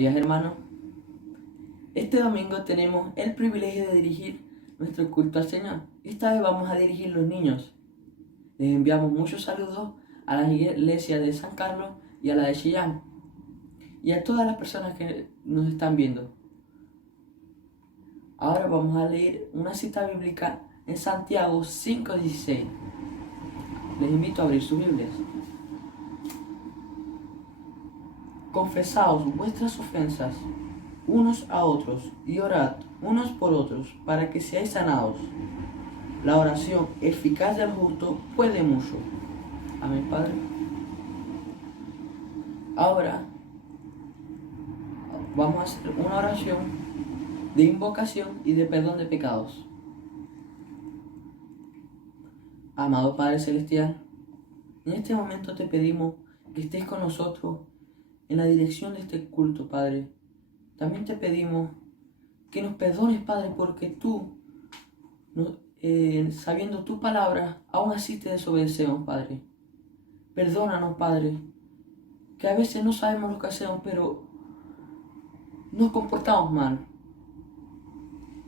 días, hermanos. Este domingo tenemos el privilegio de dirigir nuestro culto al Señor. Esta vez vamos a dirigir los niños. Les enviamos muchos saludos a la iglesia de San Carlos y a la de Chillán y a todas las personas que nos están viendo. Ahora vamos a leer una cita bíblica en Santiago 5:16. Les invito a abrir sus Biblias. Confesaos vuestras ofensas unos a otros y orad unos por otros para que seáis sanados. La oración eficaz del justo puede mucho. Amén, Padre. Ahora vamos a hacer una oración de invocación y de perdón de pecados. Amado Padre Celestial, en este momento te pedimos que estés con nosotros en la dirección de este culto, Padre. También te pedimos que nos perdones, Padre, porque tú, sabiendo tu palabra, aún así te desobedecemos, Padre. Perdónanos, Padre, que a veces no sabemos lo que hacemos, pero nos comportamos mal.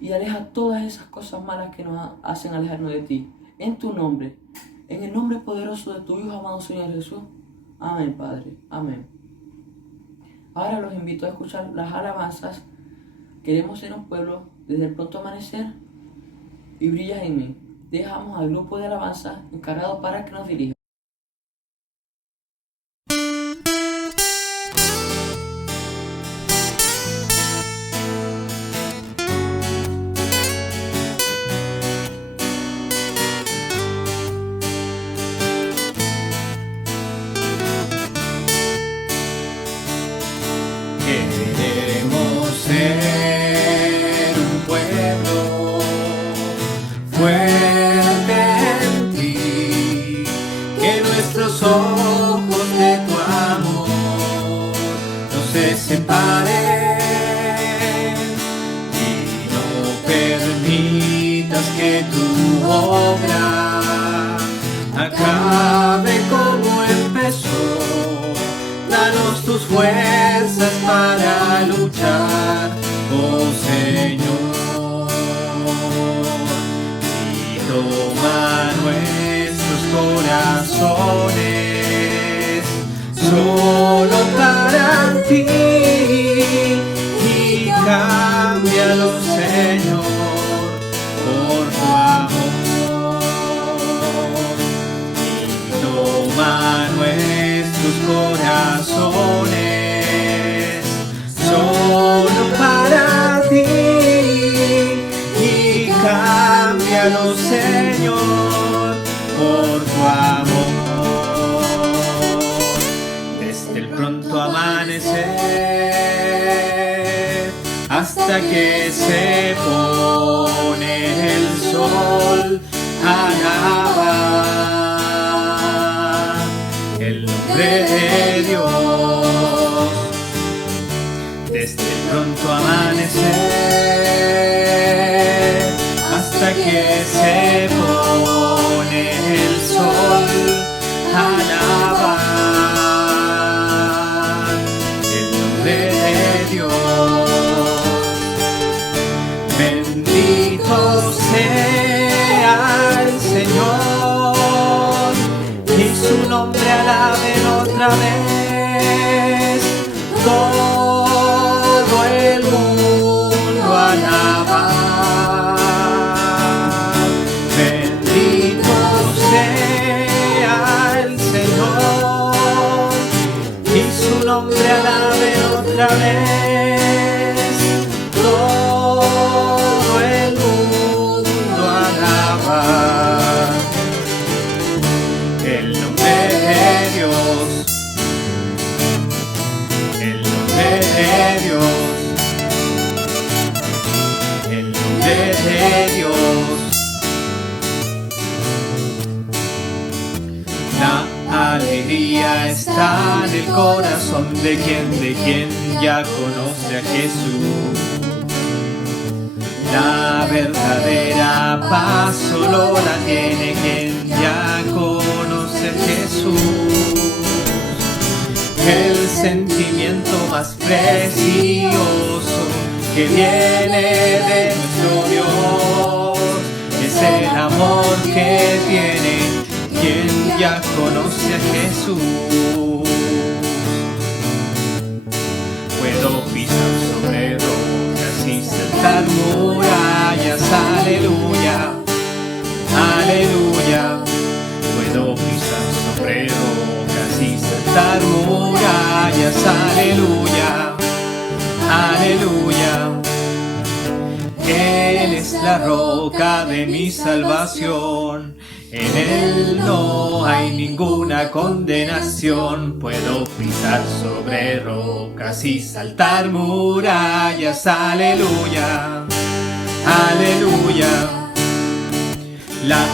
Y aleja todas esas cosas malas que nos hacen alejarnos de ti. En tu nombre, en el nombre poderoso de tu Hijo amado Señor Jesús. Amén, Padre. Amén. Ahora los invito a escuchar las alabanzas. Queremos ser un pueblo desde el pronto amanecer y brillas en mí. Dejamos al grupo de alabanza encargado para que nos dirija. Queremos ser un pueblo fuerte en ti, que nuestros ojos de tu amor no se separen y no permitas que tu obra acabe como empezó. Danos tus fuerzas para luchar, oh Señor, y toma nuestros corazones solo para ti y cámbialos, Señor, por tu amor, y toma nuestros corazones solo para ti y cámbialos, Señor, por tu amor. Desde el pronto amanecer hasta que se pone el sol, alaba el nombre de Dios. Desde el pronto amanecer hasta que se pone el sol, alaba el nombre de Dios. Bendito sea el Señor y su nombre alaben otra vez. Todo el mundo alaba. Bendito sea el Señor y su nombre alaben otra vez. Todo el mundo alaba el nombre de Dios, el nombre de Dios, el nombre de Dios. La alegría está en el corazón de quien ya conoce a Jesús. La verdadera paz solo la tiene quien ya conoce a Jesús. El sentimiento más precioso que viene de nuestro Dios. Es el amor que tiene quien ya conoce a Jesús. Puedo pisar sobre rocas y saltar murallas, aleluya, aleluya. Puedo pisar sobre rocas y saltar murallas, aleluya, aleluya. Él es la roca de mi salvación, en Él no hay ninguna condenación. Puedo pisar sobre rocas y saltar murallas, aleluya, aleluya. La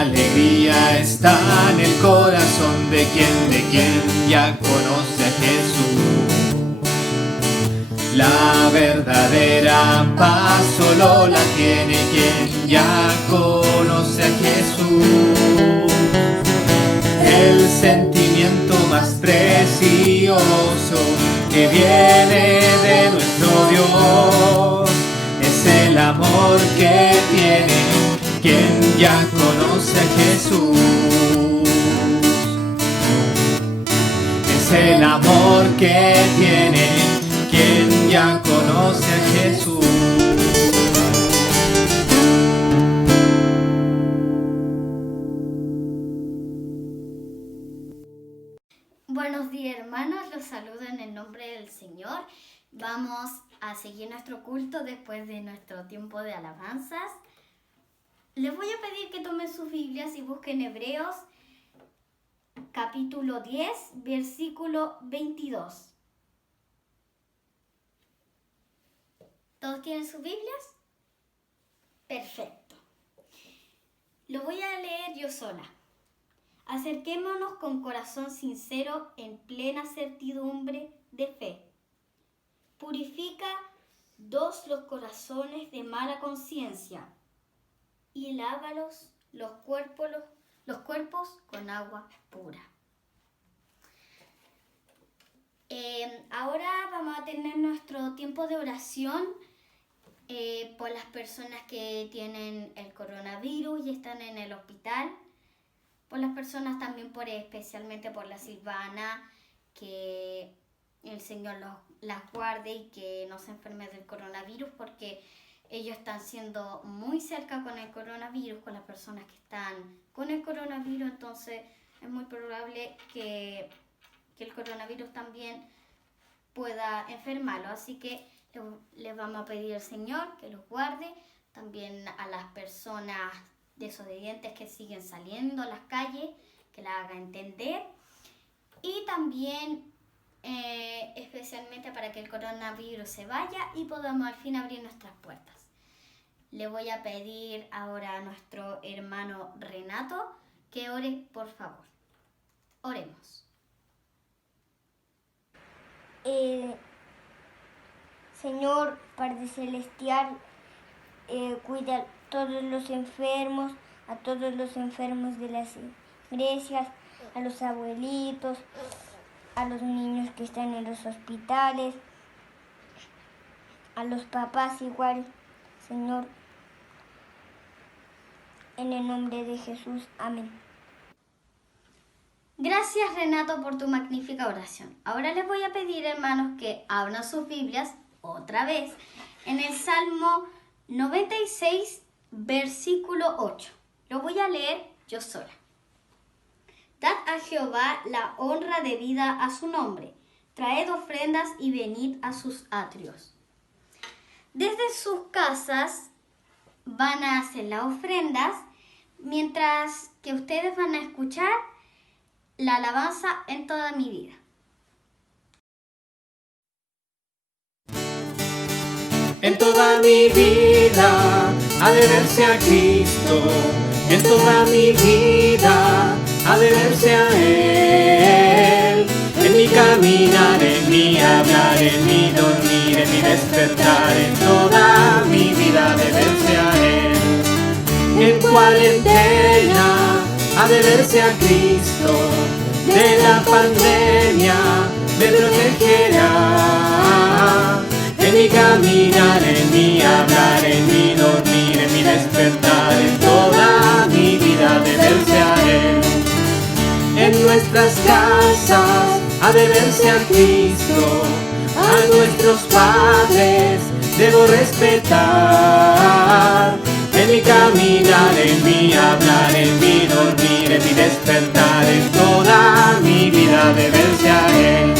alegría está en el corazón de quien ya conoce a Jesús. La verdadera paz solo la tiene quien ya conoce a Jesús. El sentimiento más precioso que viene de nuestro Dios es el amor que tiene quien ya conoce a Jesús. Es el amor que tiene quien ya conoce a Jesús. Buenos días, hermanos, los saludo en el nombre del Señor. Vamos a seguir nuestro culto después de nuestro tiempo de alabanzas. Les voy a pedir que tomen sus Biblias y busquen Hebreos capítulo 10, versículo 22. ¿Todos tienen sus Biblias? Perfecto. Lo voy a leer yo sola. Acerquémonos con corazón sincero en plena certidumbre de fe. Purifica los corazones de mala conciencia y lávalos los cuerpos con agua pura. Ahora vamos a tener nuestro tiempo de oración por las personas que tienen el coronavirus y están en el hospital, por las personas también, especialmente por la Silvana, que el Señor las guarde y que no se enferme del coronavirus, porque ellos están siendo muy cerca con el coronavirus, con las personas que están con el coronavirus, entonces es muy probable que el coronavirus también pueda enfermarlo. Así que les vamos a pedir al Señor que los guarde, también a las personas desobedientes que siguen saliendo a las calles, que las haga entender, y también especialmente para que el coronavirus se vaya y podamos al fin abrir nuestras puertas. Le voy a pedir ahora a nuestro hermano Renato que ore, por favor. Oremos. Señor Padre Celestial, cuida a todos los enfermos, de las iglesias, a los abuelitos, a los niños que están en los hospitales, a los papás igual, Señor, en el nombre de Jesús, amén. Gracias, Renato, por tu magnífica oración. Ahora les voy a pedir, hermanos, que abran sus Biblias otra vez en el Salmo 96, versículo 8. Lo voy a leer yo sola. Dad a Jehová la honra debida a su nombre. Traed ofrendas y venid a sus atrios. Desde sus casas van a hacer las ofrendas, mientras que ustedes van a escuchar la alabanza en toda mi vida. En toda mi vida ha de verse a Cristo, en toda mi vida ha de verse a Él. En mi caminar, en mi hablar, en mi dormir, en mi despertar, en toda mi vida ha de verse a Él. En cuarentena ha de verse a Cristo, de la pandemia me protegerá. En mi caminar, en mi hablar, en mi dormir, en mi despertar, en toda mi vida de verse a Él. En nuestras casas ha de verse a Cristo, a nuestros padres debo respetar. En mi caminar, en mi hablar, en mi dormir, en mi despertar, en toda mi vida de verse a Él.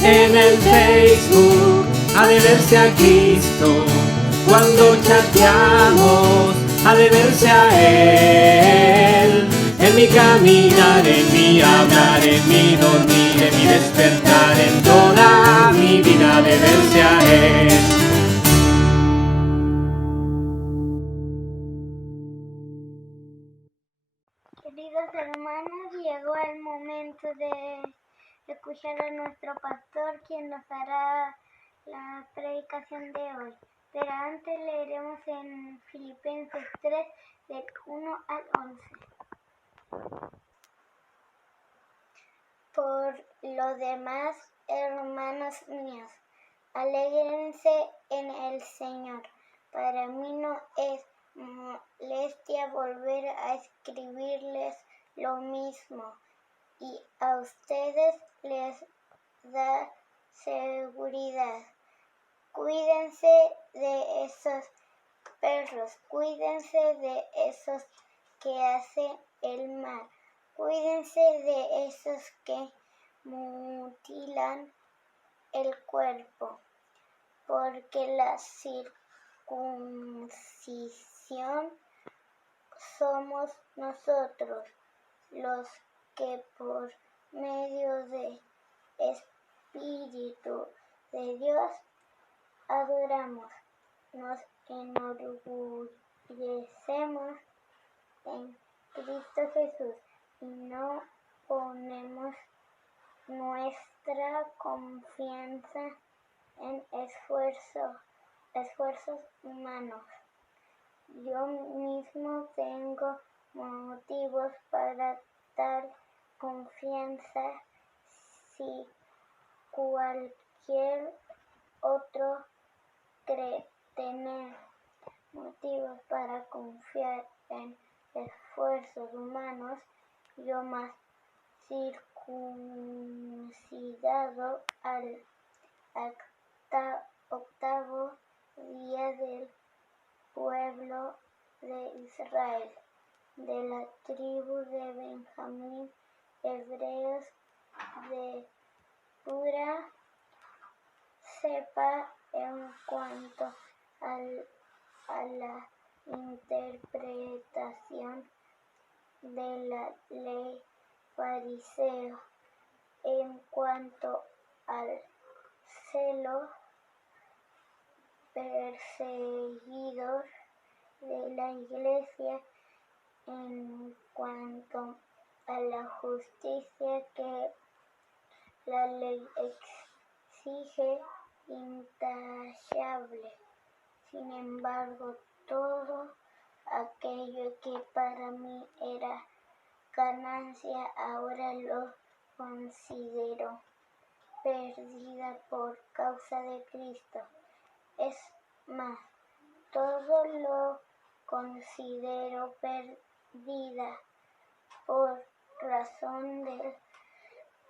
En el Facebook ha de verse a Cristo, cuando chateamos ha de verse a Él. En mi caminar, en mi hablar, en mi dormir, en mi despertar, en toda mi vida de verse a Él. Queridos hermanos, llegó el momento de escuchar a nuestro pastor, quien nos hará la predicación de hoy. Pero antes leeremos en Filipenses 3, del 1 al 11. Por lo demás, hermanos míos, alégrense en el Señor. Para mí no es molestia volver a escribirles lo mismo, y a ustedes les da seguridad. Cuídense de esos perros, cuídense de esos que hacen el mal, cuídense de esos que mutilan el cuerpo, porque la circuncisión somos nosotros, los que por medio del Espíritu de Dios adoramos, nos enorgullecemos en Cristo Jesús y no ponemos nuestra confianza en esfuerzos humanos. Yo mismo tengo motivos para tal confianza. Si cualquier otro cree tener motivos para confiar en esfuerzos humanos, yo más circuncidado al octavo día del pueblo de Israel, de la tribu de Benjamín, hebreos de pura cepa en cuanto a la interpretación de la ley fariseo, en cuanto al celo perseguidor de la iglesia, en cuanto a la justicia que la ley exige, intachable. Sin embargo, todo aquello que para mí era ganancia, ahora lo considero perdida por causa de Cristo. Es más, todo lo considero perdida por razón del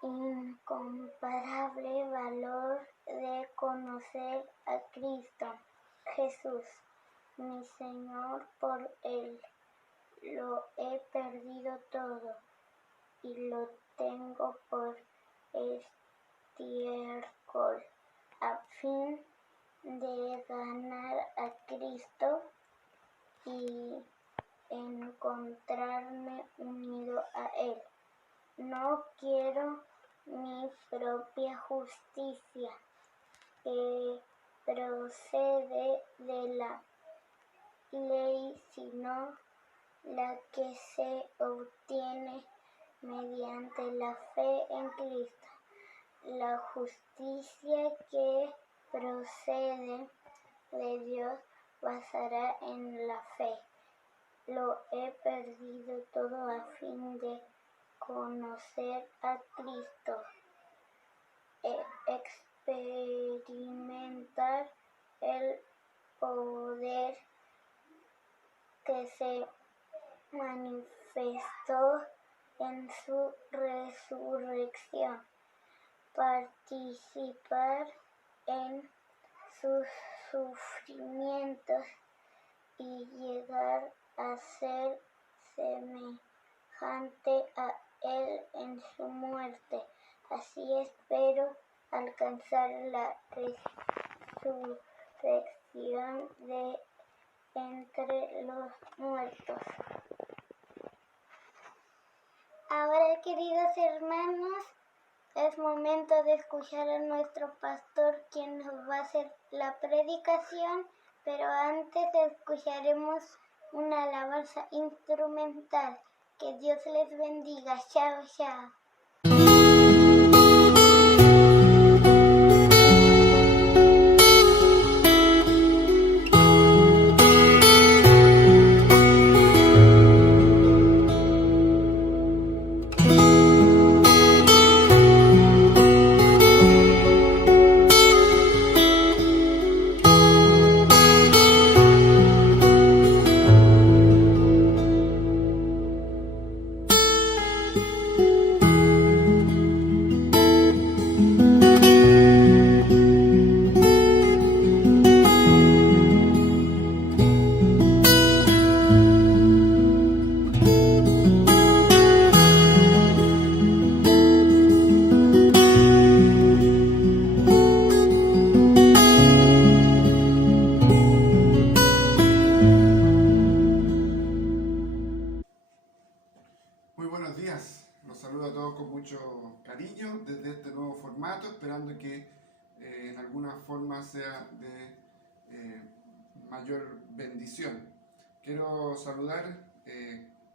incomparable valor de conocer a Cristo Jesús, mi Señor. Por Él lo he perdido todo y lo tengo por estiércol, a fin de ganar a Cristo y encontrarme unido a Él. No quiero mi propia justicia, que procede de la ley, sino la que se obtiene mediante la fe en Cristo. La justicia que procede de Dios basará en la fe. Lo he perdido todo a fin de conocer a Cristo experimentar el poder que se manifestó en su resurrección, participar en sus sufrimientos y llegar a ser semejante a él en su muerte. Así espero alcanzar la resurrección de entre los muertos. Ahora, queridos hermanos, es momento de escuchar a nuestro pastor, quien nos va a hacer la predicación, pero antes escucharemos una alabanza instrumental. Que Dios les bendiga. Chao, chao. Muy buenos días, los saludo a todos con mucho cariño desde este nuevo formato, esperando que en alguna forma sea de mayor bendición. Quiero saludar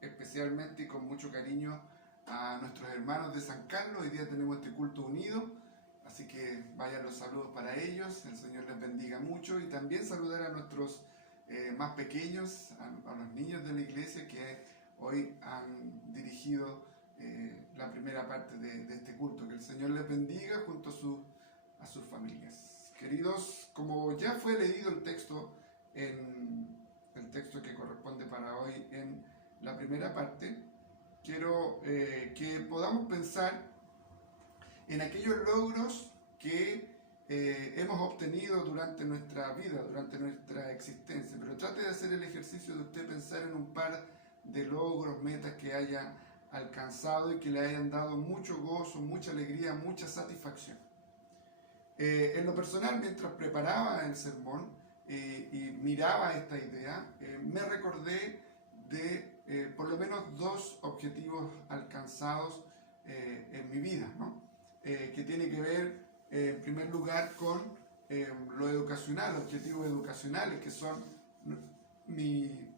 especialmente y con mucho cariño a nuestros hermanos de San Carlos. Hoy día tenemos este culto unido, así que vayan los saludos para ellos, el Señor les bendiga mucho, y también saludar a nuestros más pequeños, a los niños de la iglesia que hoy han dirigido la primera parte de este culto. Que el Señor les bendiga junto a sus familias. Queridos, como ya fue leído el texto que corresponde para hoy en la primera parte, quiero que podamos pensar en aquellos logros que hemos obtenido durante nuestra vida, durante nuestra existencia. Pero trate de hacer el ejercicio de usted pensar en un par de logros, metas que haya alcanzado y que le hayan dado mucho gozo, mucha alegría, mucha satisfacción. En lo personal, mientras preparaba el sermón y miraba esta idea, me recordé de por lo menos dos objetivos alcanzados en mi vida, ¿no? Que tiene que ver en primer lugar con lo educacional, objetivos educacionales, que son mi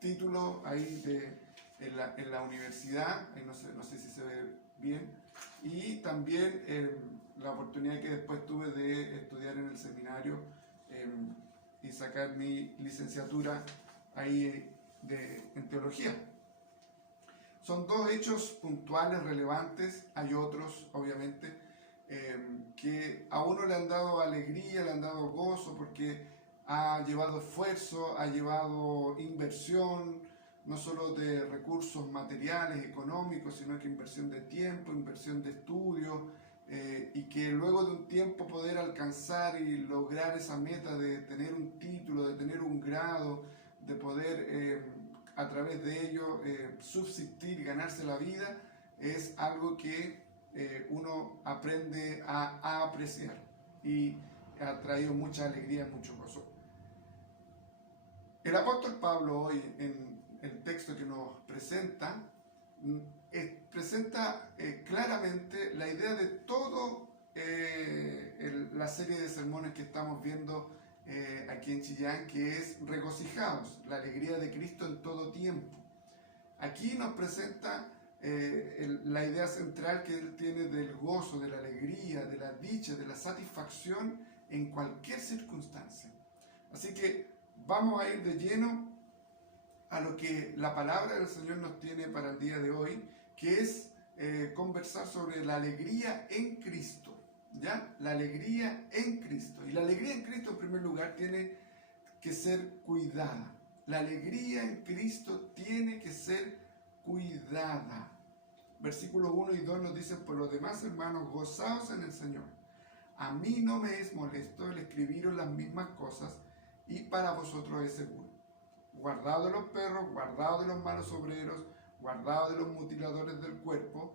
título ahí en la universidad, ahí no sé si se ve bien, y también la oportunidad que después tuve de estudiar en el seminario y sacar mi licenciatura ahí en teología. Son dos hechos puntuales, relevantes. Hay otros, obviamente, que a uno le han dado alegría, le han dado gozo, porque ha llevado esfuerzo, ha llevado inversión, no solo de recursos materiales, económicos, sino que inversión de tiempo, inversión de estudio, y que luego de un tiempo poder alcanzar y lograr esa meta de tener un título, de tener un grado, de poder a través de ello subsistir y ganarse la vida, es algo que uno aprende a apreciar y ha traído mucha alegría, mucho gozo. El apóstol Pablo hoy en el texto que nos presenta, presenta claramente la idea de toda la serie de sermones que estamos viendo aquí en Chillán, que es regocijados, la alegría de Cristo en todo tiempo. Aquí nos presenta la idea central que él tiene del gozo, de la alegría, de la dicha, de la satisfacción en cualquier circunstancia. Así que vamos a ir de lleno a lo que la palabra del Señor nos tiene para el día de hoy, que es conversar sobre la alegría en Cristo, ¿ya? La alegría en Cristo. Y la alegría en Cristo, en primer lugar, tiene que ser cuidada. La alegría en Cristo tiene que ser cuidada. Versículos 1 y 2 nos dicen: por lo demás, hermanos, gozaos en el Señor. A mí no me es molesto el escribiros las mismas cosas, y para vosotros es seguro. Guardaos de los perros, guardaos de los malos obreros, guardaos de los mutiladores del cuerpo.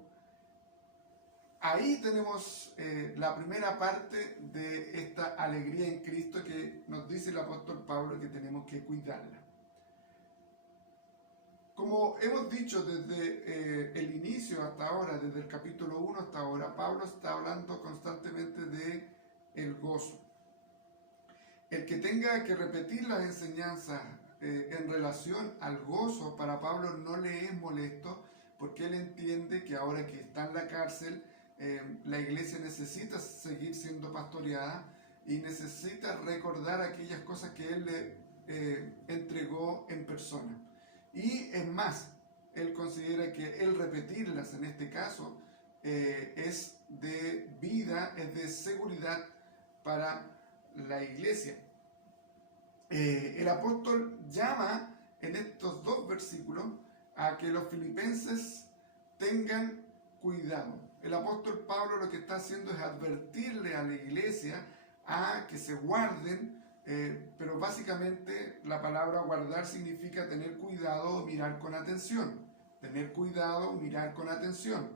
Ahí tenemos la primera parte de esta alegría en Cristo que nos dice el apóstol Pablo que tenemos que cuidarla. Como hemos dicho desde el inicio hasta ahora, desde el capítulo 1 hasta ahora, Pablo está hablando constantemente de el gozo. El que tenga que repetir las enseñanzas en relación al gozo, para Pablo no le es molesto, porque él entiende que ahora que está en la cárcel, la iglesia necesita seguir siendo pastoreada y necesita recordar aquellas cosas que él le entregó en persona. Y es más, él considera que el repetirlas en este caso es de vida, es de seguridad para la iglesia. El apóstol llama en estos dos versículos a que los filipenses tengan cuidado. El apóstol Pablo lo que está haciendo es advertirle a la iglesia a que se guarden, pero básicamente la palabra guardar significa tener cuidado o mirar con atención. Tener cuidado o mirar con atención.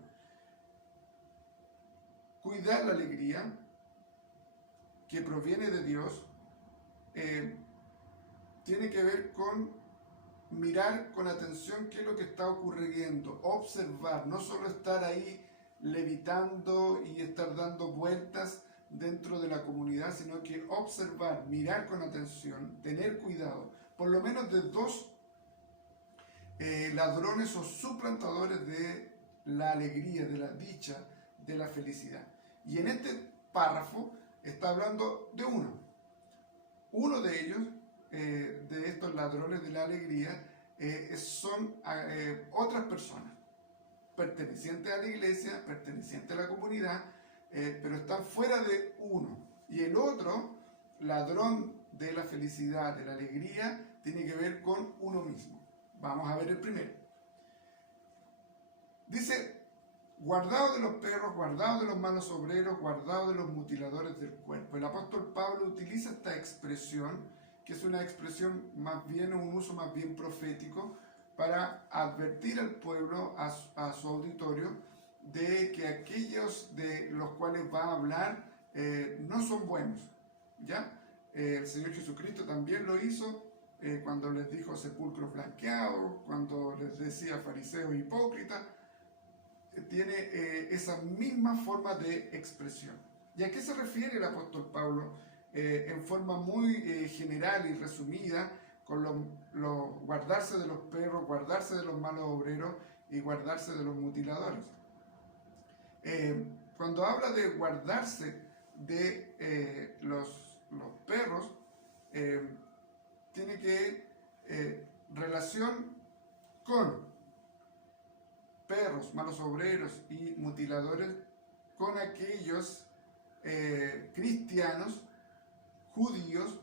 Cuidar la alegría que proviene de Dios tiene que ver con mirar con atención qué es lo que está ocurriendo, observar, no solo estar ahí levitando y estar dando vueltas dentro de la comunidad, sino que observar, mirar con atención, tener cuidado, por lo menos de dos ladrones o suplantadores de la alegría, de la dicha, de la felicidad. Y en este párrafo está hablando de uno. Uno de ellos, de estos ladrones de la alegría, son otras personas pertenecientes a la iglesia, pertenecientes a la comunidad, pero están fuera de uno. Y el otro, ladrón de la felicidad, de la alegría, tiene que ver con uno mismo. Vamos a ver el primero. Dice: guardaos de los perros, guardaos de los malos obreros, guardaos de los mutiladores del cuerpo. El apóstol Pablo utiliza esta expresión, que es una expresión más bien, un uso más bien profético, para advertir al pueblo, a su auditorio, de que aquellos de los cuales va a hablar no son buenos, ¿ya? El Señor Jesucristo también lo hizo cuando les dijo sepulcros blanqueados, cuando les decía fariseos hipócritas. Tiene esa misma forma de expresión. ¿Y a qué se refiere el apóstol Pablo? En forma muy general y resumida, con guardarse de los perros, guardarse de los malos obreros y guardarse de los mutiladores. Cuando habla de guardarse de los perros, tiene que relación con perros, malos obreros y mutiladores, con aquellos cristianos judíos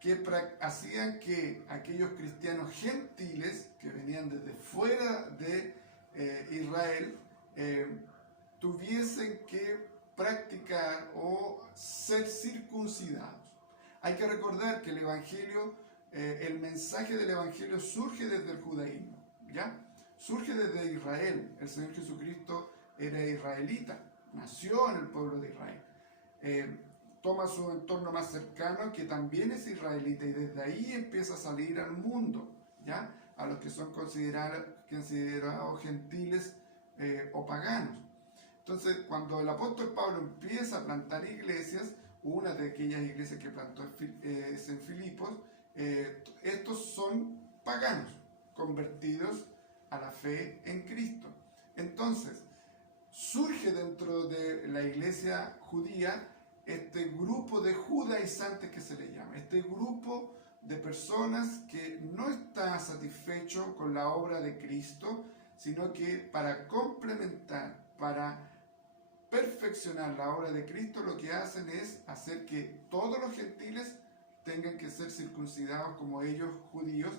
que hacían que aquellos cristianos gentiles que venían desde fuera de Israel tuviesen que practicar o ser circuncidados. Hay que recordar que el evangelio, el mensaje del evangelio surge desde el judaísmo, ¿ya? Surge desde Israel. El Señor Jesucristo era israelita, nació en el pueblo de Israel. Toma su entorno más cercano, que también es israelita, y desde ahí empieza a salir al mundo, ¿ya? A los que son considerados gentiles o paganos. Entonces, cuando el apóstol Pablo empieza a plantar iglesias, una de aquellas iglesias que plantó es en Filipos, estos son paganos, convertidos a la fe en Cristo. Entonces, surge dentro de la iglesia judía este grupo de judaizantes que se le llama, este grupo de personas que no está satisfecho con la obra de Cristo, sino que para complementar, para perfeccionar la obra de Cristo, lo que hacen es hacer que todos los gentiles tengan que ser circuncidados como ellos judíos,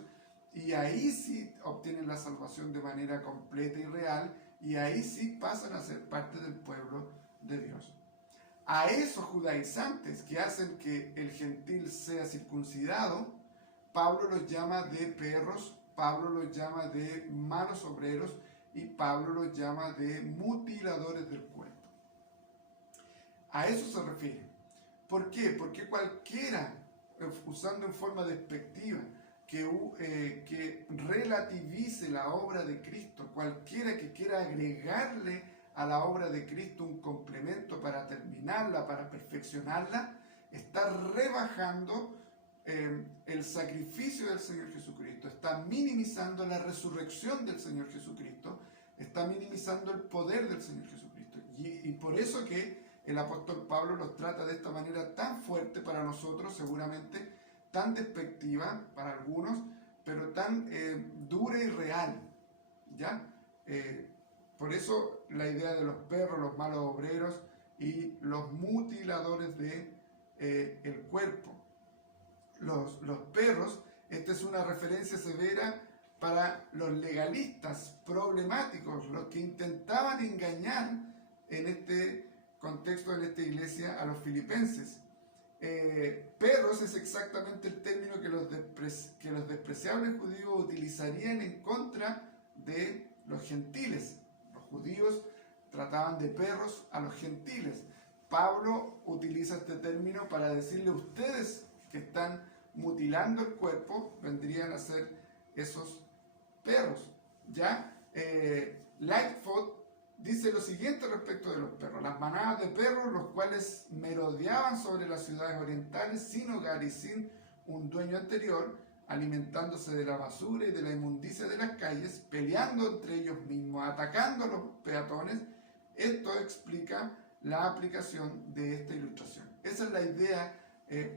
y ahí sí obtienen la salvación de manera completa y real, y ahí sí pasan a ser parte del pueblo de Dios. A esos judaizantes que hacen que el gentil sea circuncidado, Pablo los llama de perros, Pablo los llama de malos obreros, y Pablo los llama de mutiladores del cuerpo. A eso se refiere. ¿Por qué? Porque cualquiera, usando en forma despectiva, que relativice la obra de Cristo, cualquiera que quiera agregarle a la obra de Cristo un complemento para terminarla, para perfeccionarla, está rebajando el sacrificio del Señor Jesucristo, está minimizando la resurrección del Señor Jesucristo, está minimizando el poder del Señor Jesucristo. Y por eso que el apóstol Pablo los trata de esta manera tan fuerte para nosotros, seguramente tan despectiva para algunos, pero tan dura y real, ¿ya? Por eso la idea de los perros, los malos obreros y los mutiladores del cuerpo. Los perros, esta es una referencia severa para los legalistas problemáticos, los que intentaban engañar en este contexto, en esta iglesia, a los filipenses. Perros es exactamente el término que los despreciables judíos utilizarían en contra de los gentiles. Los judíos trataban de perros a los gentiles. Pablo utiliza este término para decirle a ustedes que están mutilando el cuerpo, vendrían a ser esos perros. ¿Ya? Lightfoot dice lo siguiente respecto de los perros: las manadas de perros, los cuales merodeaban sobre las ciudades orientales sin hogar y sin un dueño anterior, alimentándose de la basura y de la inmundicia de las calles, peleando entre ellos mismos, atacando a los peatones. Esto explica la aplicación de esta ilustración. Esa es la idea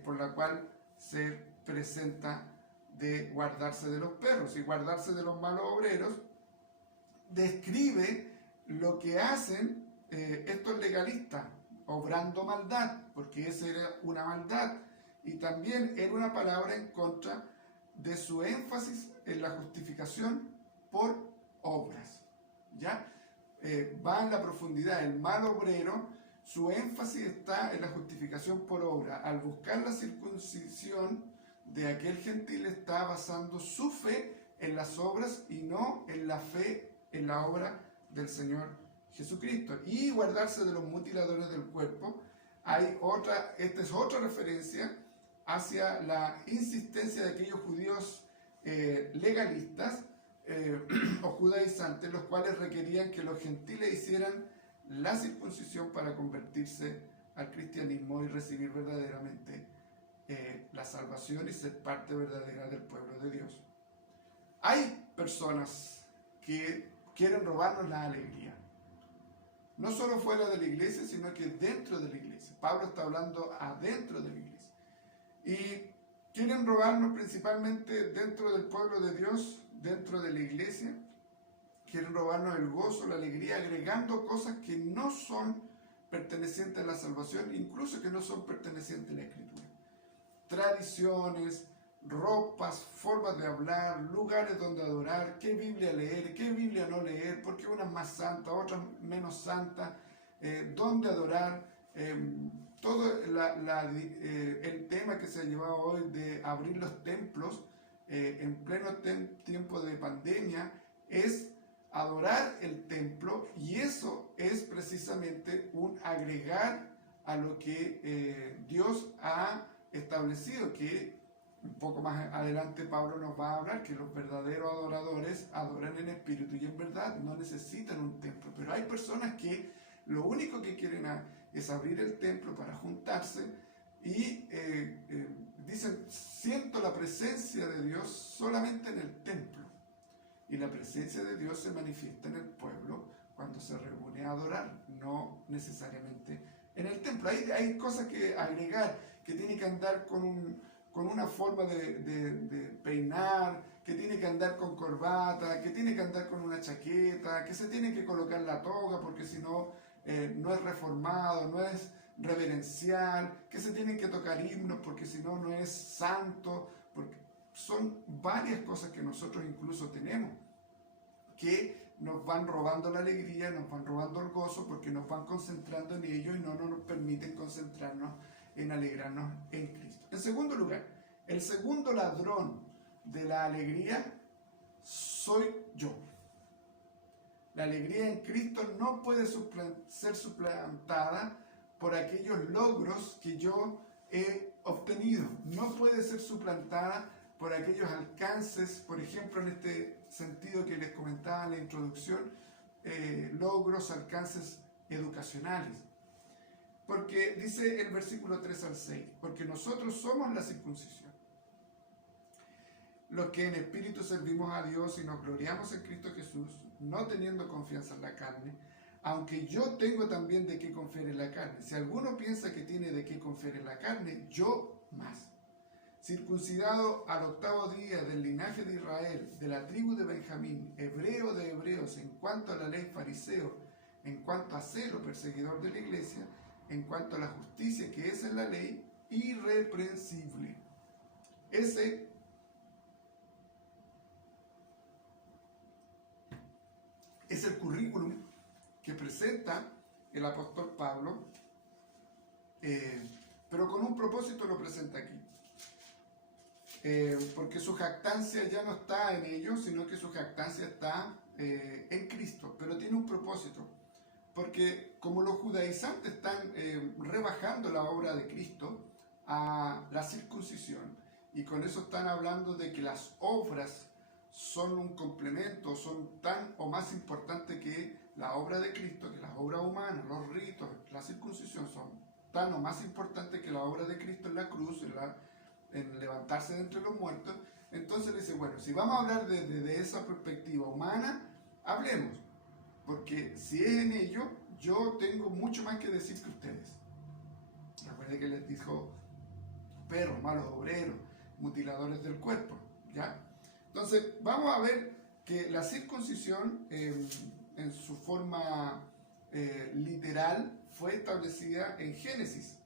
por la cual se presenta de guardarse de los perros, y guardarse de los malos obreros describe lo que hacen estos legalistas, obrando maldad, porque esa era una maldad, y también era una palabra en contra de su énfasis en la justificación por obras. ¿Ya? Va en la profundidad. El mal obrero, su énfasis está en la justificación por obra. Al buscar la circuncisión de aquel gentil, está basando su fe en las obras y no en la fe en la obra del Señor Jesucristo. Y guardarse de los mutiladores del cuerpo. Esta es otra referencia hacia la insistencia de aquellos judíos legalistas o judaizantes, los cuales requerían que los gentiles hicieran la circuncisión para convertirse al cristianismo y recibir verdaderamente la salvación y ser parte verdadera del pueblo de Dios. Hay personas que quieren robarnos la alegría, no solo fuera de la iglesia, sino que dentro de la iglesia. Pablo está hablando adentro de la iglesia, y quieren robarnos principalmente dentro del pueblo de Dios, dentro de la iglesia. Quieren robarnos el gozo, la alegría, agregando cosas que no son pertenecientes a la salvación, incluso que no son pertenecientes a la Escritura. Tradiciones, ropas, formas de hablar, lugares donde adorar, qué Biblia leer, qué Biblia no leer, porque una es más santa, otra menos santa, dónde adorar, todo el tema que se ha llevado hoy de abrir los templos en pleno tiempo de pandemia es adorar el templo, y eso es precisamente un agregar a lo que Dios ha establecido, que un poco más adelante Pablo nos va a hablar, que los verdaderos adoradores adoran en espíritu y en verdad, no necesitan un templo. Pero hay personas que lo único que quieren es abrir el templo para juntarse y dicen: siento la presencia de Dios solamente en el templo. Y la presencia de Dios se manifiesta en el pueblo cuando se reúne a adorar, no necesariamente en el templo. Hay cosas que agregar, que tiene que andar con una forma de peinar, que tiene tiene que andar con corbata, que tiene que andar con una chaqueta, que se tiene que colocar la toga porque si no, no es reformado, no es reverencial, que se tienen que tocar himnos porque si no, no es santo, porque son varias cosas que nosotros incluso tenemos, que nos van robando la alegría, nos van robando el gozo porque nos van concentrando en ello y no nos permiten concentrarnos en alegrarnos en Cristo. En segundo lugar, el segundo ladrón de la alegría soy yo. La alegría en Cristo no puede ser suplantada por aquellos logros que yo he obtenido. No puede ser suplantada por aquellos alcances, por ejemplo, en este sentido que les comentaba en la introducción, logros, alcances educacionales. Porque dice el versículo 3 al 6, porque nosotros somos la circuncisión, los que en espíritu servimos a Dios y nos gloriamos en Cristo Jesús, no teniendo confianza en la carne, aunque yo tengo también de qué confiar en la carne. Si alguno piensa que tiene de qué confiar en la carne, yo más. Circuncidado al 8º día del linaje de Israel, de la tribu de Benjamín, hebreo de hebreos, en cuanto a la ley fariseo, en cuanto a celo perseguidor de la iglesia, en cuanto a la justicia que es en la ley, irreprensible. Ese es el currículum que presenta el apóstol Pablo, pero con un propósito lo presenta aquí. Porque su jactancia ya no está en ellos, sino que su jactancia está en Cristo, pero tiene un propósito, porque como los judaizantes están rebajando la obra de Cristo a la circuncisión, y con eso están hablando de que las obras son un complemento, son tan o más importantes que la obra de Cristo, que las obras humanas, los ritos, la circuncisión son tan o más importantes que la obra de Cristo en la cruz, en levantarse de entre los muertos. Entonces le dice, bueno, si vamos a hablar desde esa perspectiva humana, hablemos, porque si es en ello, yo tengo mucho más que decir que ustedes. Recuerden que les dijo perros, malos obreros, mutiladores del cuerpo, ¿ya? Entonces, vamos a ver que la circuncisión, en su forma literal, fue establecida en Génesis,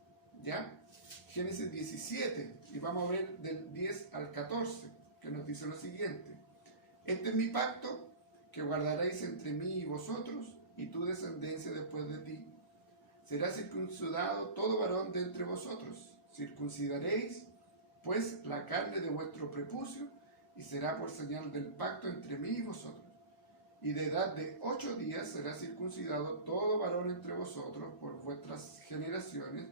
¿ya? Génesis 17, y vamos a ver del 10 al 14, que nos dice lo siguiente: este es mi pacto que guardaréis entre mí y vosotros, y tu descendencia después de ti. Será circuncidado todo varón de entre vosotros. Circuncidaréis, pues, la carne de vuestro prepucio, y será por señal del pacto entre mí y vosotros. Y de edad de 8 días será circuncidado todo varón entre vosotros por vuestras generaciones,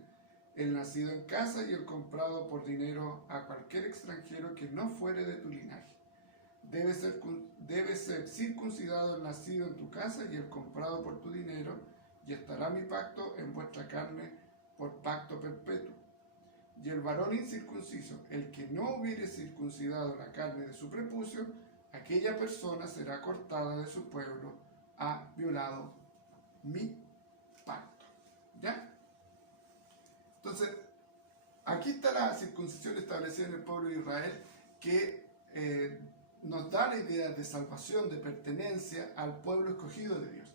el nacido en casa y el comprado por dinero a cualquier extranjero que no fuere de tu linaje. Debe ser circuncidado el nacido en tu casa y el comprado por tu dinero, y estará mi pacto en vuestra carne por pacto perpetuo. Y el varón incircunciso, el que no hubiere circuncidado la carne de su prepucio, aquella persona será cortada de su pueblo, ha violado mi pacto. ¿Ya? Entonces, aquí está la circuncisión establecida en el pueblo de Israel, que nos da la idea de salvación, de pertenencia al pueblo escogido de Dios.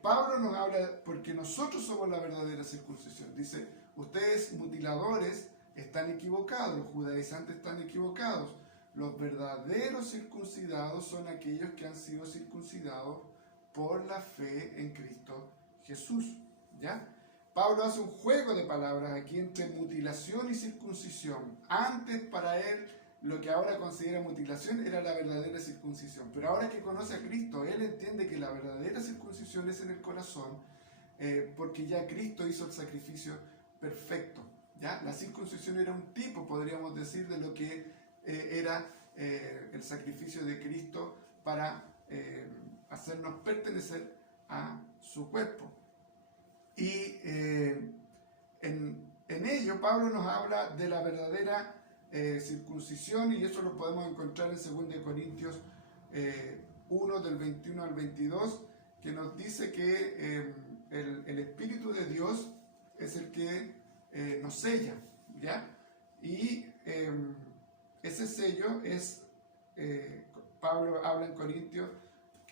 Pablo nos habla porque nosotros somos la verdadera circuncisión. Dice, ustedes mutiladores están equivocados, los judaizantes están equivocados. Los verdaderos circuncidados son aquellos que han sido circuncidados por la fe en Cristo Jesús. ¿Ya? Pablo hace un juego de palabras aquí entre mutilación y circuncisión. Antes, para él, lo que ahora considera mutilación era la verdadera circuncisión. Pero ahora que conoce a Cristo, él entiende que la verdadera circuncisión es en el corazón, porque ya Cristo hizo el sacrificio perfecto. ¿Ya? La circuncisión era un tipo, podríamos decir, de lo que era el sacrificio de Cristo para hacernos pertenecer a su cuerpo. Y en ello Pablo nos habla de la verdadera circuncisión, y eso lo podemos encontrar en 2 Corintios 1 del 21 al 22, que nos dice que el Espíritu de Dios es el que nos sella, ¿ya? Y ese sello es Pablo habla en Corintios,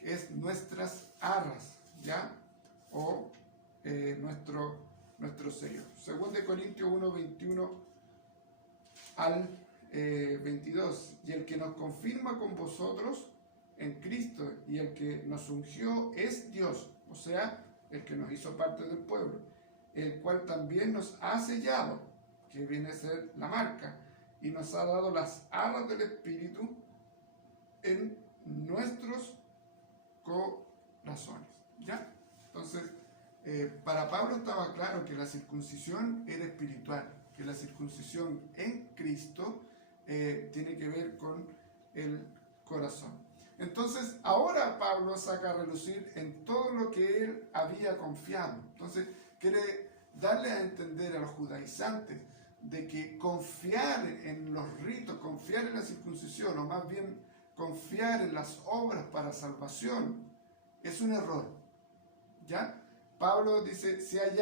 es nuestras arras, ¿ya? O nuestro sello. Según de Corintios 1, 21 al 22. Y el que nos confirma con vosotros en Cristo y el que nos ungió es Dios, o sea, el que nos hizo parte del pueblo, el cual también nos ha sellado, que viene a ser la marca, y nos ha dado las arras del Espíritu en nuestros corazones, ¿ya? Entonces, para Pablo estaba claro que la circuncisión era espiritual, que la circuncisión en Cristo tiene que ver con el corazón. Entonces, ahora Pablo saca a relucir en todo lo que él había confiado. Entonces, quiere darle a entender a los judaizantes de que confiar en los ritos, confiar en la circuncisión, o más bien confiar en las obras para salvación, es un error, ¿ya? Pablo dice, si hay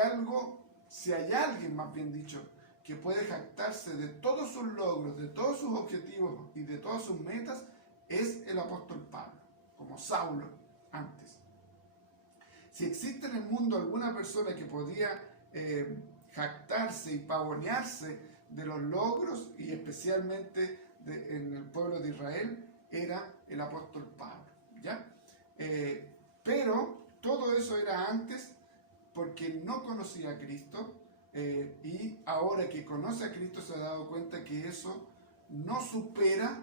alguien, más bien dicho, que puede jactarse de todos sus logros, de todos sus objetivos y de todas sus metas, es el apóstol Pablo, como Saulo antes. Si existe en el mundo alguna persona que podía jactarse y pavonearse de los logros, y especialmente en el pueblo de Israel, era el apóstol Pablo, ¿ya? Pero todo eso era antes, porque no conocía a Cristo, y ahora que conoce a Cristo se ha dado cuenta que eso no supera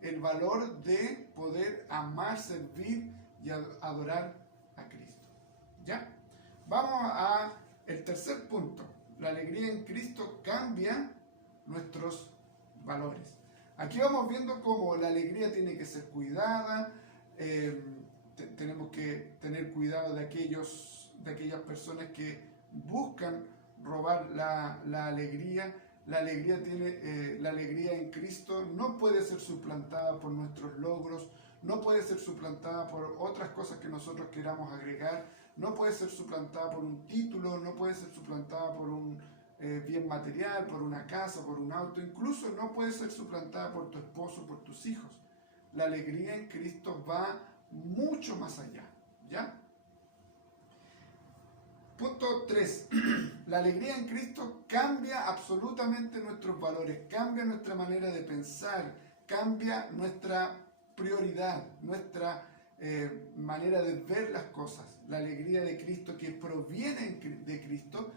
el valor de poder amar, servir y adorar a Cristo, ¿ya? Vamos a el tercer punto. La alegría en Cristo cambia nuestros valores. Aquí vamos viendo cómo la alegría tiene que ser cuidada, tenemos que tener cuidado de aquellas personas que buscan robar la alegría. La alegría en Cristo no puede ser suplantada por nuestros logros, no puede ser suplantada por otras cosas que nosotros queramos agregar, no puede ser suplantada por un título, no puede ser suplantada por un bien material, por una casa, por un auto, incluso no puede ser suplantada por tu esposo, por tus hijos. La alegría en Cristo va mucho más allá, ¿ya? Punto 3. La alegría en Cristo cambia absolutamente nuestros valores, cambia nuestra manera de pensar, cambia nuestra prioridad, nuestra manera de ver las cosas. La alegría de Cristo que proviene de Cristo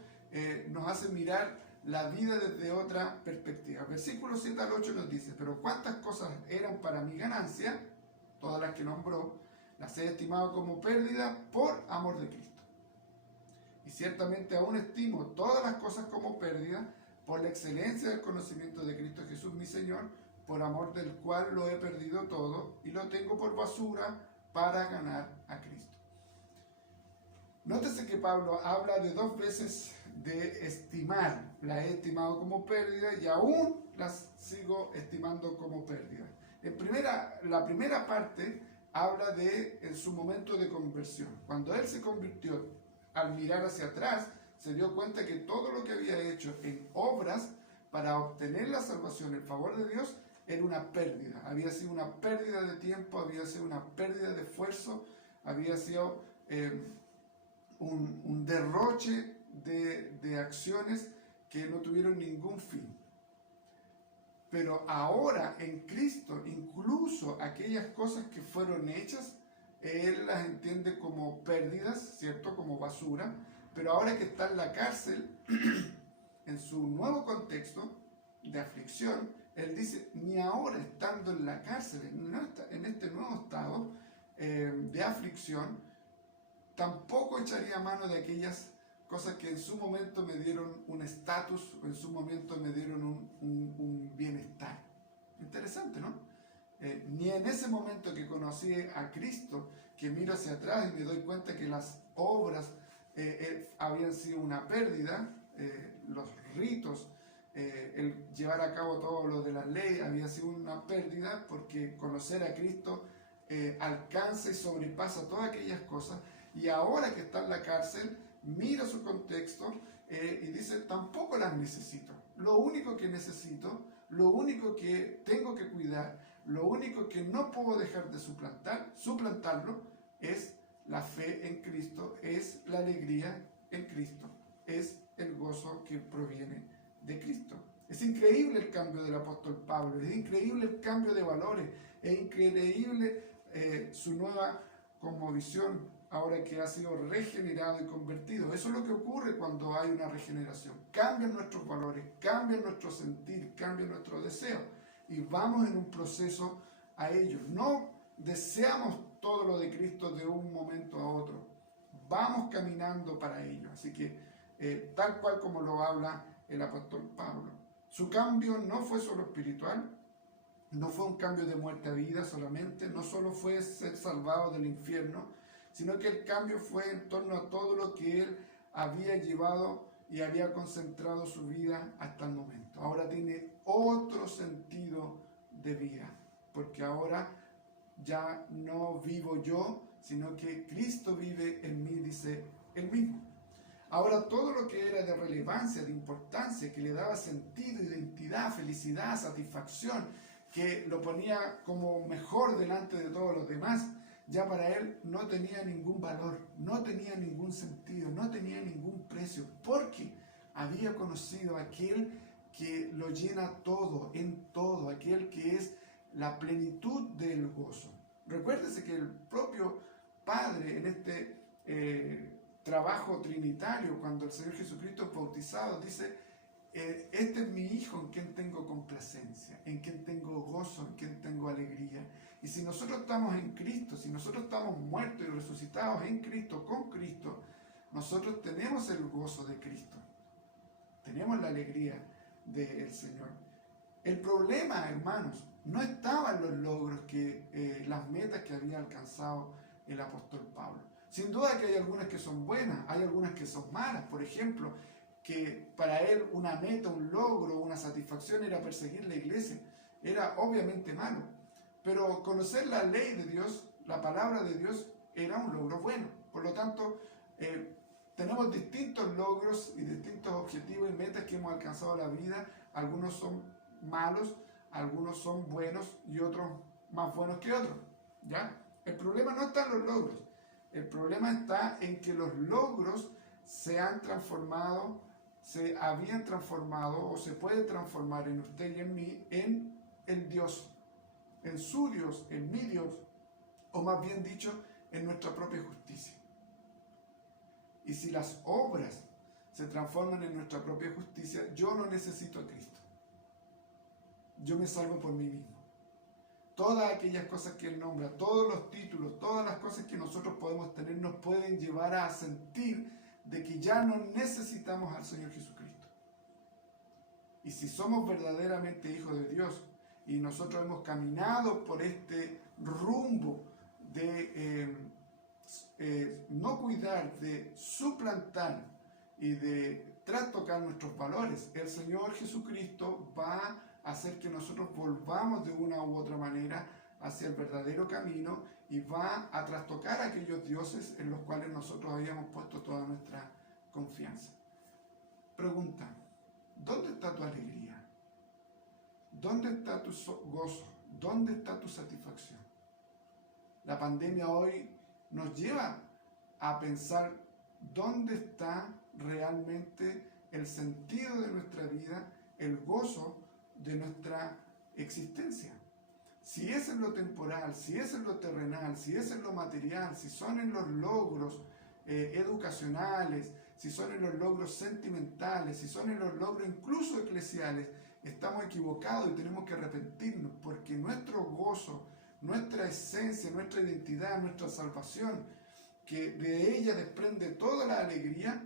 nos hace mirar la vida desde otra perspectiva. Versículo 7 al 8 nos dice, pero cuántas cosas eran para mi ganancia, todas las que nombró, las he estimado como pérdida por amor de Cristo. Y ciertamente aún estimo todas las cosas como pérdida por la excelencia del conocimiento de Cristo Jesús mi Señor, por amor del cual lo he perdido todo y lo tengo por basura para ganar a Cristo. Nótese que Pablo habla de 2 veces de estimar. La he estimado como pérdida y aún las sigo estimando como pérdida. La primera parte habla de en su momento de conversión. Cuando él se convirtió, al mirar hacia atrás, se dio cuenta que todo lo que había hecho en obras para obtener la salvación, el favor de Dios, era una pérdida. Había sido una pérdida de tiempo, había sido una pérdida de esfuerzo, había sido un derroche de acciones que no tuvieron ningún fin. Pero ahora en Cristo, incluso aquellas cosas que fueron hechas, él las entiende como pérdidas, ¿cierto? Como basura. Pero ahora que está en la cárcel, en su nuevo contexto de aflicción, él dice, ni ahora estando en la cárcel, en este nuevo estado de aflicción, tampoco echaría mano de aquellas cosas que en su momento me dieron un estatus, o en su momento me dieron un bienestar. Interesante, ¿no? Ni en ese momento que conocí a Cristo, que miro hacia atrás y me doy cuenta que las obras habían sido una pérdida, los ritos, el llevar a cabo todo lo de la ley había sido una pérdida, porque conocer a Cristo alcanza y sobrepasa todas aquellas cosas. Y ahora que está en la cárcel, mira su contexto y dice, tampoco las necesito. Lo único que necesito, lo único que tengo que cuidar, Lo único que no puedo dejar de suplantarlo, es la fe en Cristo, es la alegría en Cristo, es el gozo que proviene de Cristo. Es increíble el cambio del apóstol Pablo, es increíble el cambio de valores, es increíble su nueva cosmovisión ahora que ha sido regenerado y convertido. Eso es lo que ocurre cuando hay una regeneración. Cambian nuestros valores, cambian nuestro sentir, cambian nuestro deseo y vamos en un proceso a ello. No deseamos todo lo de Cristo de un momento a otro. Vamos caminando para ello. Así que tal cual como lo habla el apóstol Pablo. Su cambio no fue solo espiritual, no fue un cambio de muerte a vida solamente, no solo fue ser salvado del infierno, sino que el cambio fue en torno a todo lo que él había llevado y había concentrado su vida hasta el momento. Ahora tiene otro sentido de vida, porque ahora ya no vivo yo, sino que Cristo vive en mí, dice él mismo. Ahora todo lo que era de relevancia, de importancia, que le daba sentido, identidad, felicidad, satisfacción, que lo ponía como mejor delante de todos los demás, ya para él no tenía ningún valor, no tenía ningún sentido, no tenía ningún precio, porque había conocido a aquel que lo llena todo, en todo, aquel que es la plenitud del gozo. Recuérdese que el propio Padre en este trabajo trinitario, cuando el Señor Jesucristo es bautizado, dice: este es mi Hijo en quien tengo complacencia, en quien tengo gozo, en quien tengo alegría. Y si nosotros estamos en Cristo, si nosotros estamos muertos y resucitados en Cristo, con Cristo, nosotros tenemos el gozo de Cristo, tenemos la alegría del Señor. El problema, hermanos, no estaba en los logros, las metas que había alcanzado el apóstol Pablo. Sin duda que hay algunas que son buenas, hay algunas que son malas. Por ejemplo, que para él una meta, un logro, una satisfacción era perseguir la iglesia. Era obviamente malo. Pero conocer la ley de Dios, la palabra de Dios, era un logro bueno. Por lo tanto, tenemos distintos logros y distintos objetivos y metas que hemos alcanzado en la vida. Algunos son malos, algunos son buenos y otros más buenos que otros. ¿Ya? El problema no está en los logros. El problema está en que los logros se han transformado, se habían transformado o se puede transformar en usted y en mí en el Dios, en su Dios, en mi Dios, o más bien dicho, en nuestra propia justicia. Y si las obras se transforman en nuestra propia justicia, yo no necesito a Cristo. Yo me salvo por mí mismo. Todas aquellas cosas que Él nombra, todos los títulos, todas las cosas que nosotros podemos tener nos pueden llevar a sentir de que ya no necesitamos al Señor Jesucristo. Y si somos verdaderamente hijos de Dios y nosotros hemos caminado por este rumbo de no cuidar, de suplantar y de trastocar nuestros valores, el Señor Jesucristo va a hacer que nosotros volvamos de una u otra manera hacia el verdadero camino y va a trastocar a aquellos dioses en los cuales nosotros habíamos puesto toda nuestra confianza. Pregunta: ¿dónde está tu alegría? ¿Dónde está tu gozo? ¿Dónde está tu satisfacción? La pandemia hoy nos lleva a pensar dónde está realmente el sentido de nuestra vida, el gozo de nuestra existencia. Si es en lo temporal, si es en lo terrenal, si es en lo material, si son en los logros educacionales, si son en los logros sentimentales, si son en los logros incluso eclesiales, estamos equivocados y tenemos que arrepentirnos, porque nuestro gozo, nuestra esencia, nuestra identidad, nuestra salvación, que de ella desprende toda la alegría,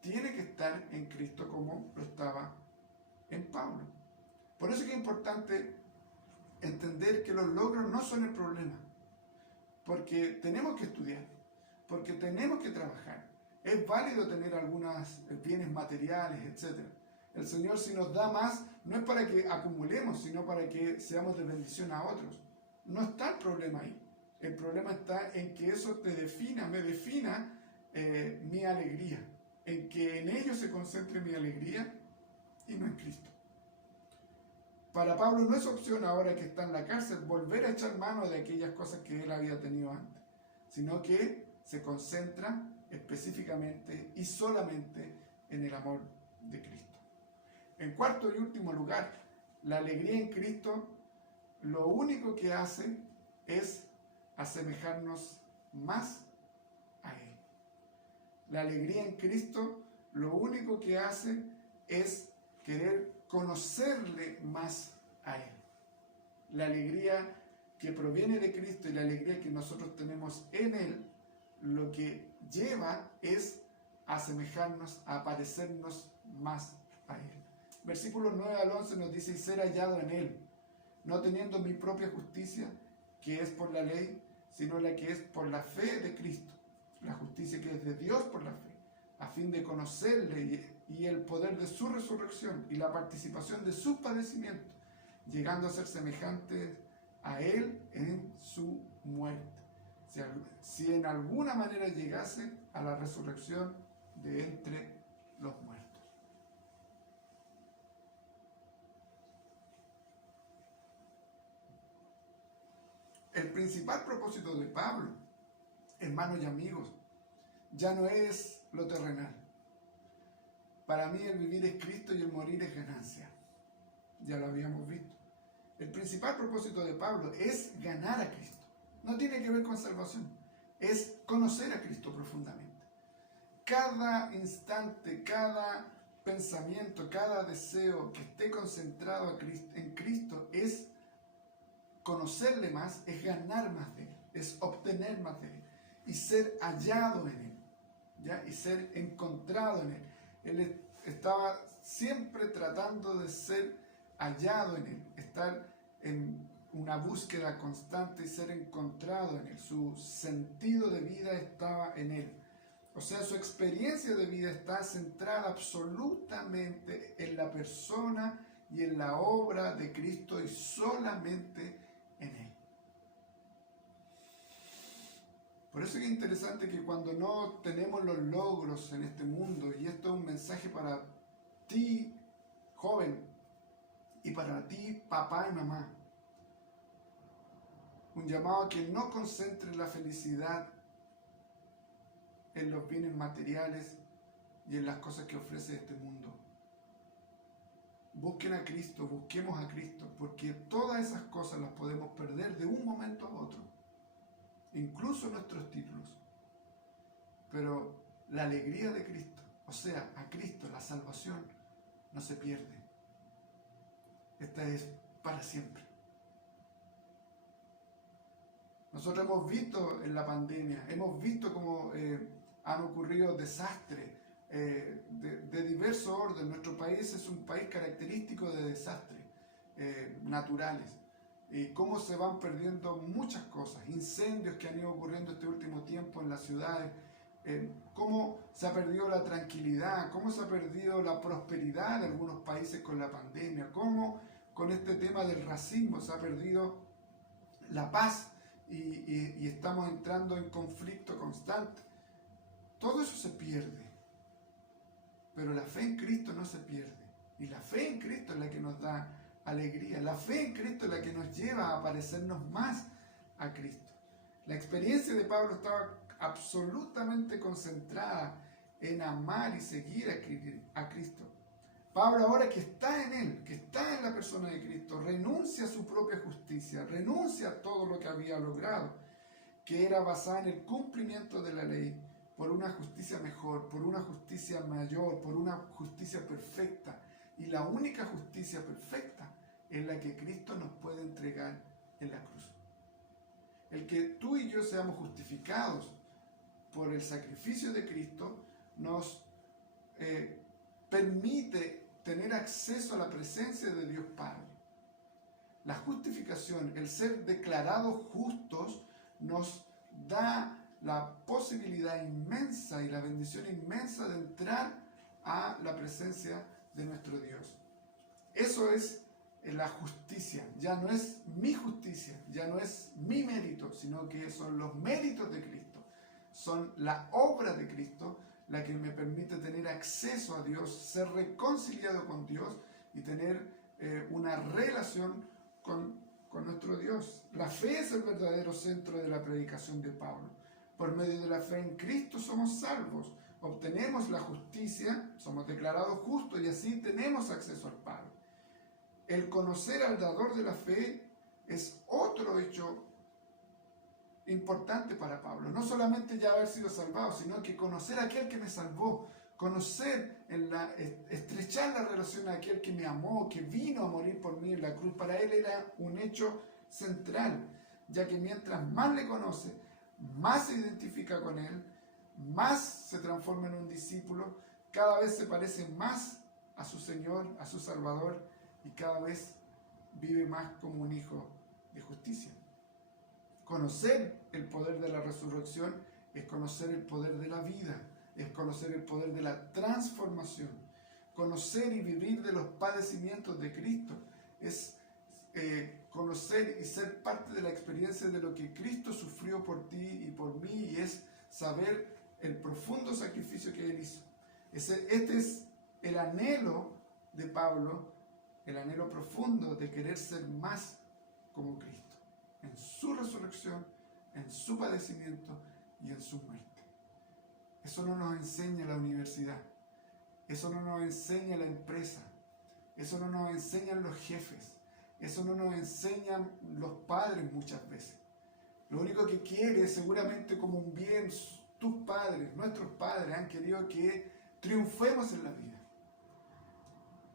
tiene que estar en Cristo como lo estaba en Pablo. Por eso es que es importante entender que los logros no son el problema, porque tenemos que estudiar, porque tenemos que trabajar. Es válido tener algunos bienes materiales, etc. El Señor, si nos da más, no es para que acumulemos, sino para que seamos de bendición a otros. No está el problema ahí. El problema está en que eso te defina, me defina mi alegría, en que en ello se concentre mi alegría y no en Cristo. Para Pablo no es opción ahora que está en la cárcel volver a echar mano de aquellas cosas que él había tenido antes, sino que se concentra específicamente y solamente en el amor de Cristo. En cuarto y último lugar, la alegría en Cristo lo único que hace es asemejarnos más a Él. La alegría en Cristo lo único que hace es querer conocerle más a Él. La alegría que proviene de Cristo y la alegría que nosotros tenemos en Él, lo que lleva es a asemejarnos, a parecernos más a Él. Versículos 9 al 11 nos dice: y ser hallado en Él, no teniendo mi propia justicia, que es por la ley, sino la que es por la fe de Cristo, la justicia que es de Dios por la fe, a fin de conocerle y el poder de su resurrección y la participación de sus padecimientos, llegando a ser semejantes a Él en su muerte, si en alguna manera llegase a la resurrección de entre los muertos. El principal propósito de Pablo, hermanos y amigos, ya no es lo terrenal. Para mí el vivir es Cristo y el morir es ganancia. Ya lo habíamos visto. El principal propósito de Pablo es ganar a Cristo. No tiene que ver con salvación. Es conocer a Cristo profundamente. Cada instante, cada pensamiento, cada deseo que esté concentrado en Cristo es conocerle más, es ganar más de Él, es obtener más de Él y ser hallado en Él, ¿ya? Y ser encontrado en Él. Él estaba siempre tratando de ser hallado en Él, estar en una búsqueda constante y ser encontrado en Él. Su sentido de vida estaba en Él. O sea, su experiencia de vida está centrada absolutamente en la persona y en la obra de Cristo y solamente en Él. Por eso es interesante que cuando no tenemos los logros en este mundo, y esto es un mensaje para ti, joven, y para ti, papá y mamá, un llamado a que no concentres la felicidad en los bienes materiales y en las cosas que ofrece este mundo. Busquen a Cristo, busquemos a Cristo, porque todas esas cosas las podemos perder de un momento a otro, incluso nuestros títulos. Pero la alegría de Cristo, o sea, a Cristo, la salvación, no se pierde. Esta es para siempre. Nosotros hemos visto en la pandemia, hemos visto cómo han ocurrido desastres de diverso orden. Nuestro país es un país característico de desastres naturales. Y cómo se van perdiendo muchas cosas, incendios que han ido ocurriendo este último tiempo en las ciudades, cómo se ha perdido la tranquilidad, cómo se ha perdido la prosperidad de algunos países con la pandemia, cómo con este tema del racismo se ha perdido la paz y estamos entrando en conflicto constante. Todo eso se pierde, pero la fe en Cristo no se pierde, y la fe en Cristo es la que nos da alegría. La fe en Cristo es la que nos lleva a parecernos más a Cristo. La experiencia de Pablo estaba absolutamente concentrada en amar y seguir a Cristo. Pablo, ahora que está en Él, que está en la persona de Cristo, renuncia a su propia justicia, renuncia a todo lo que había logrado, que era basada en el cumplimiento de la ley, por una justicia mejor, por una justicia mayor, por una justicia perfecta. Y la única justicia perfecta es la que Cristo nos puede entregar en la cruz. El que tú y yo seamos justificados por el sacrificio de Cristo nos permite tener acceso a la presencia de Dios Padre. La justificación, el ser declarados justos, nos da la posibilidad inmensa y la bendición inmensa de entrar a la presencia de nuestro Dios. Eso es la justicia. Ya no es mi justicia, ya no es mi mérito, sino que son los méritos de Cristo. Son la obra de Cristo la que me permite tener acceso a Dios, ser reconciliado con Dios y tener una relación con nuestro Dios. La fe es el verdadero centro de la predicación de Pablo. Por medio de la fe en Cristo somos salvos, obtenemos la justicia, somos declarados justos y así tenemos acceso al Padre. El conocer al dador de la fe es otro hecho importante para Pablo. No solamente ya haber sido salvado, sino que conocer a aquel que me salvó, conocer, estrechar la relación a aquel que me amó, que vino a morir por mí en la cruz. Para él era un hecho central, ya que mientras más le conoce, más se identifica con él, más se transforma en un discípulo, cada vez se parece más a su Señor, a su Salvador, y cada vez vive más como un hijo de justicia. Conocer el poder de la resurrección es conocer el poder de la vida, es conocer el poder de la transformación. Conocer y vivir de los padecimientos de Cristo es conocer y ser parte de la experiencia de lo que Cristo sufrió por ti y por mí, y es saber el profundo sacrificio que Él hizo. Este es el anhelo de Pablo, el anhelo profundo de querer ser más como Cristo, en su resurrección, en su padecimiento y en su muerte. Eso no nos enseña la universidad, eso no nos enseña la empresa, eso no nos enseñan los jefes, eso no nos enseñan los padres muchas veces. Lo único que quiere, seguramente como un bien, tus padres, nuestros padres han querido que triunfemos en la vida.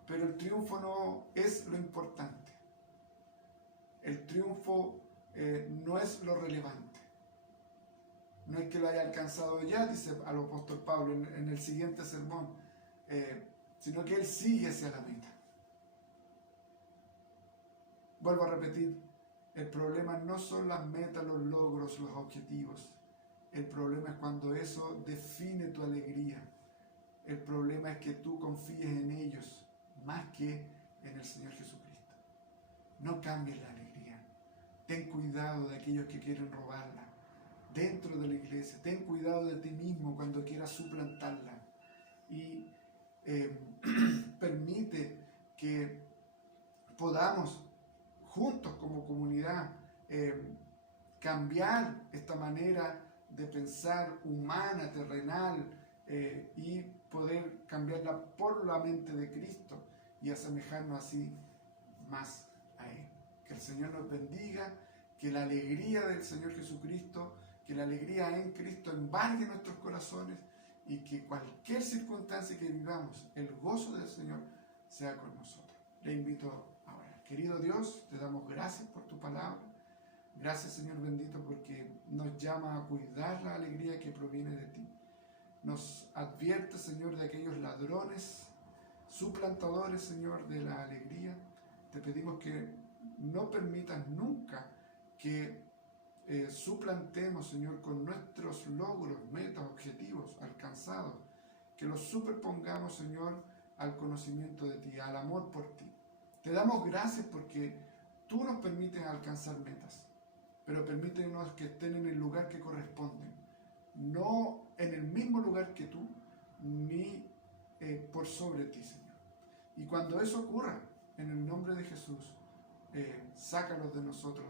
Pero el triunfo no es lo importante. El triunfo no es lo relevante. No es que lo haya alcanzado ya, dice al apóstol Pablo en el siguiente sermón, sino que él sigue hacia la meta. Vuelvo a repetir, el problema no son las metas, los logros, los objetivos. El problema es cuando eso define tu alegría. El problema es que tú confíes en ellos más que en el Señor Jesucristo. No cambies la alegría. Ten cuidado de aquellos que quieren robarla dentro de la iglesia. Ten cuidado de ti mismo cuando quieras suplantarla. Y permite que podamos juntos como comunidad cambiar esta manera de pensar humana, terrenal, y poder cambiarla por la mente de Cristo y asemejarnos así más a Él. Que el Señor nos bendiga, que la alegría del Señor Jesucristo, que la alegría en Cristo embargue nuestros corazones y que cualquier circunstancia que vivamos, el gozo del Señor sea con nosotros. Le invito a orar. Querido Dios, te damos gracias por tu palabra. Gracias, Señor bendito, porque nos llama a cuidar la alegría que proviene de ti. Nos advierte, Señor, de aquellos ladrones, suplantadores, Señor, de la alegría. Te pedimos que no permitas nunca que suplantemos, Señor, con nuestros logros, metas, objetivos alcanzados, que los superpongamos, Señor, al conocimiento de ti, al amor por ti. Te damos gracias porque tú nos permites alcanzar metas, pero permítenos que estén en el lugar que corresponden, no en el mismo lugar que tú, ni por sobre ti, Señor. Y cuando eso ocurra, en el nombre de Jesús, sácalos de nosotros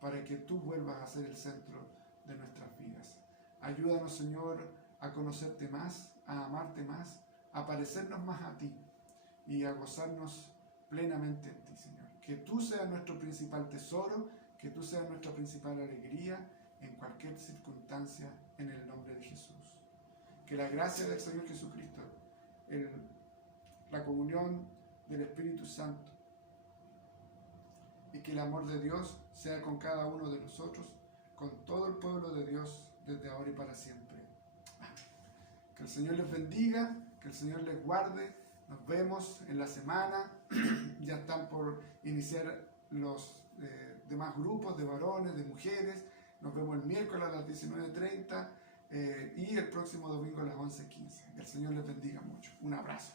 para que tú vuelvas a ser el centro de nuestras vidas. Ayúdanos, Señor, a conocerte más, a amarte más, a parecernos más a ti y a gozarnos plenamente en ti, Señor. Que tú seas nuestro principal tesoro, que tú seas nuestra principal alegría en cualquier circunstancia, en el nombre de Jesús. Que la gracia del Señor Jesucristo, la comunión del Espíritu Santo y que el amor de Dios sea con cada uno de nosotros, con todo el pueblo de Dios, desde ahora y para siempre. Amén. Que el Señor les bendiga, que el Señor les guarde. Nos vemos en la semana. Ya están por iniciar los demás grupos de varones, de mujeres. Nos vemos el miércoles a las 19:30 y el próximo domingo a las 11:15. Que el Señor les bendiga mucho. Un abrazo.